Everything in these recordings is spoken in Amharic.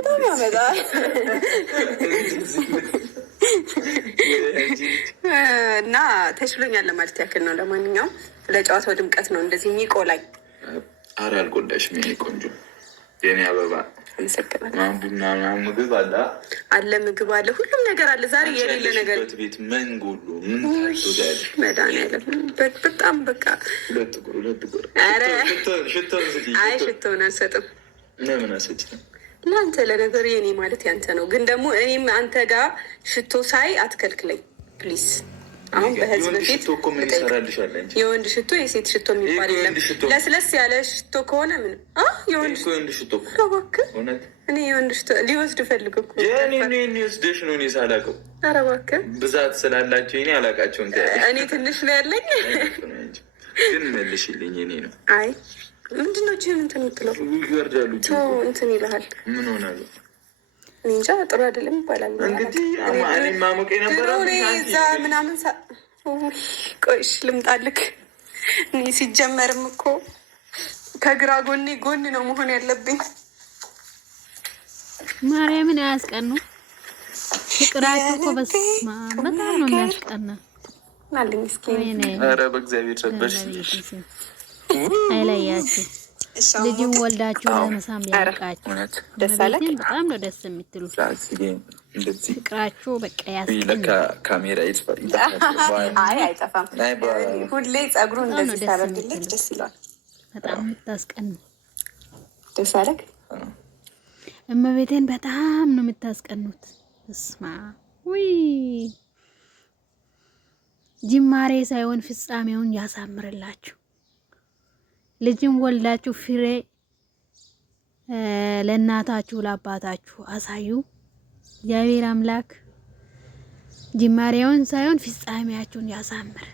በጣም ያመጣል እና ተችሎኛል ለማለት ያክል ነው። ለማንኛውም ለጨዋታው ድምቀት ነው እንደዚህ የሚቆላኝ። ኧረ አልቆላሽም የኔ ቆንጆ የኔ አበባ። አመሰግናለሁ። ቡና ምግብ አለ አለ ምግብ አለ ሁሉም ነገር አለ። ዛሬ የሌለ ነገር ቤት መንጎሉ መድኃኒዓለም በጣም በቃ ሁለት ቁር አይ ሽቶውን አልሰጥም። ለምን አልሰጥም? ለአንተ ለነገሩ የኔ ማለት ያንተ ነው። ግን ደግሞ እኔም አንተ ጋር ሽቶ ሳይ አትከልክለኝ ፕሊዝ። አሁን በህዝብ ፊት የወንድ ሽቶ የሴት ሽቶ የሚባል የለም። ለስለስ ያለ ሽቶ ከሆነ ምንም የወንድ ሽቶ እባክህ። እኔ የወንድ ሽቶ ሊወስድ ፈልግ እኮ ወስደሽ ነው እኔ ሳላውቀው። ኧረ እባክህ ብዛት ስላላቸው እኔ አላውቃቸውም። እኔ ትንሽ ነው ያለኝ። ግን መልሽልኝ እኔ ነው። አይ ምንድነው ጅህን እንትን የምትለው? ይወርዳሉ እንትን ይልሃል። ምን ሆናሉ? እንጃ ጥሩ አይደለም ይባላል። እንግዲህ እኔ ማሞቅ የነበረው እዛ ምናምን ቆይሽ ልምጣልክ። እኔ ሲጀመርም እኮ ከግራ ጎን ነው መሆን ያለብኝ። ማርያምን አያስቀኑ ፍቅራችሁ እኮ በጣም ነው የሚያስቀና። ናልኝ እስኪ ኧረ በእግዚአብሔር ሰበሽ አይለያችሁ። ልጅን ወልዳችሁ ለመሳም ያልቃችሁ። ደስ አለክ። በጣም ነው ደስ የምትሉ ፍቅራችሁ በቃ ያስቀናል። ካሜራ አይጠፋም። ሁሌ ጸጉሩን እንደዚህ ታደርግለት ደስ ይላል። በጣም የምታስቀኑ ደስ አለክ። እመቤቴን በጣም ነው የምታስቀኑት። እስማ ውይ ጅማሬ ሳይሆን ፍጻሜውን ያሳምርላችሁ። ልጅን ወልዳችሁ ፍሬ ለእናታችሁ ለአባታችሁ አሳዩ። እግዚአብሔር አምላክ ጅማሬውን ሳይሆን ፍጻሜያችሁን ያሳምር።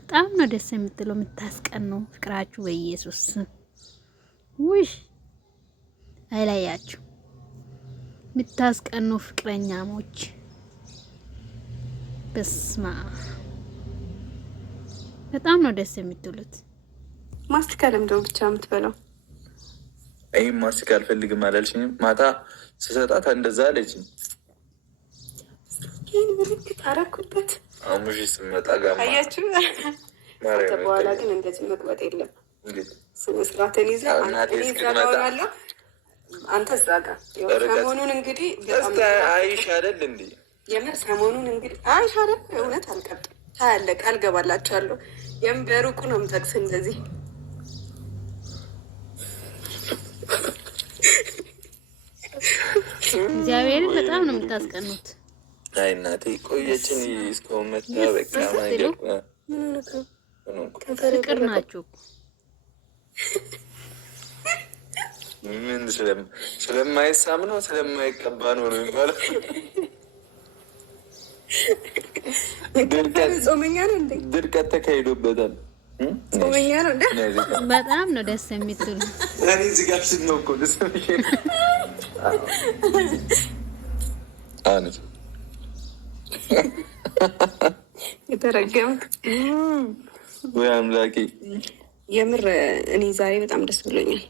በጣም ነው ደስ የምትለው የምታስቀኑ ፍቅራችሁ በኢየሱስ ውይ አይለያችሁ። የምታስቀኑ ፍቅረኛሞች በስማ በጣም ነው ደስ የምትሉት። ማስቲካ ለምደው ብቻ የምትበላው? አይ ማስቲካ አልፈልግም አላልሽኝም? ማታ ስሰጣት እንደዛ አለችኝ። ይህን ምልክት አደረኩበት። አሙሽ ስመጣ ጋር አያችሁ። በኋላ ግን እንደዚህ መቅበጥ የለም። ስነስርዓትን ይዘህ እኔ እዛ ጋር እሆናለሁ፣ አንተ እዛ ጋር። ሰሞኑን እንግዲህ አይሽ አይደል እንዴ? የምር ሰሞኑን እንግዲህ አይሽ አይደል? እውነት አልቀብጥም። ታያለህ፣ ቃል ገባላችኋለሁ። በሩቁ ነው የምጠቅስ እንደዚህ እግዚአብሔርን በጣም ነው የምታስቀኑት። አይ እናቴ ቆየችን እስካሁን መጣ። በቃ ፍቅር ናችሁ። ምን ስለማይሳም ነው ስለማይቀባ ነው የሚባለው። ጾመኛ ነው እንዴ? ድርቀት ተካሂዶበታል። ጾመኛ ነው እንዴ? በጣም ነው ደስ የምትሉ። እኔ እዚህ ጋር ነው እኮ ደስ የሚል አንተ የተረገምክ ወይ አምላኬ። የምር እኔ ዛሬ በጣም ደስ ብሎኛል።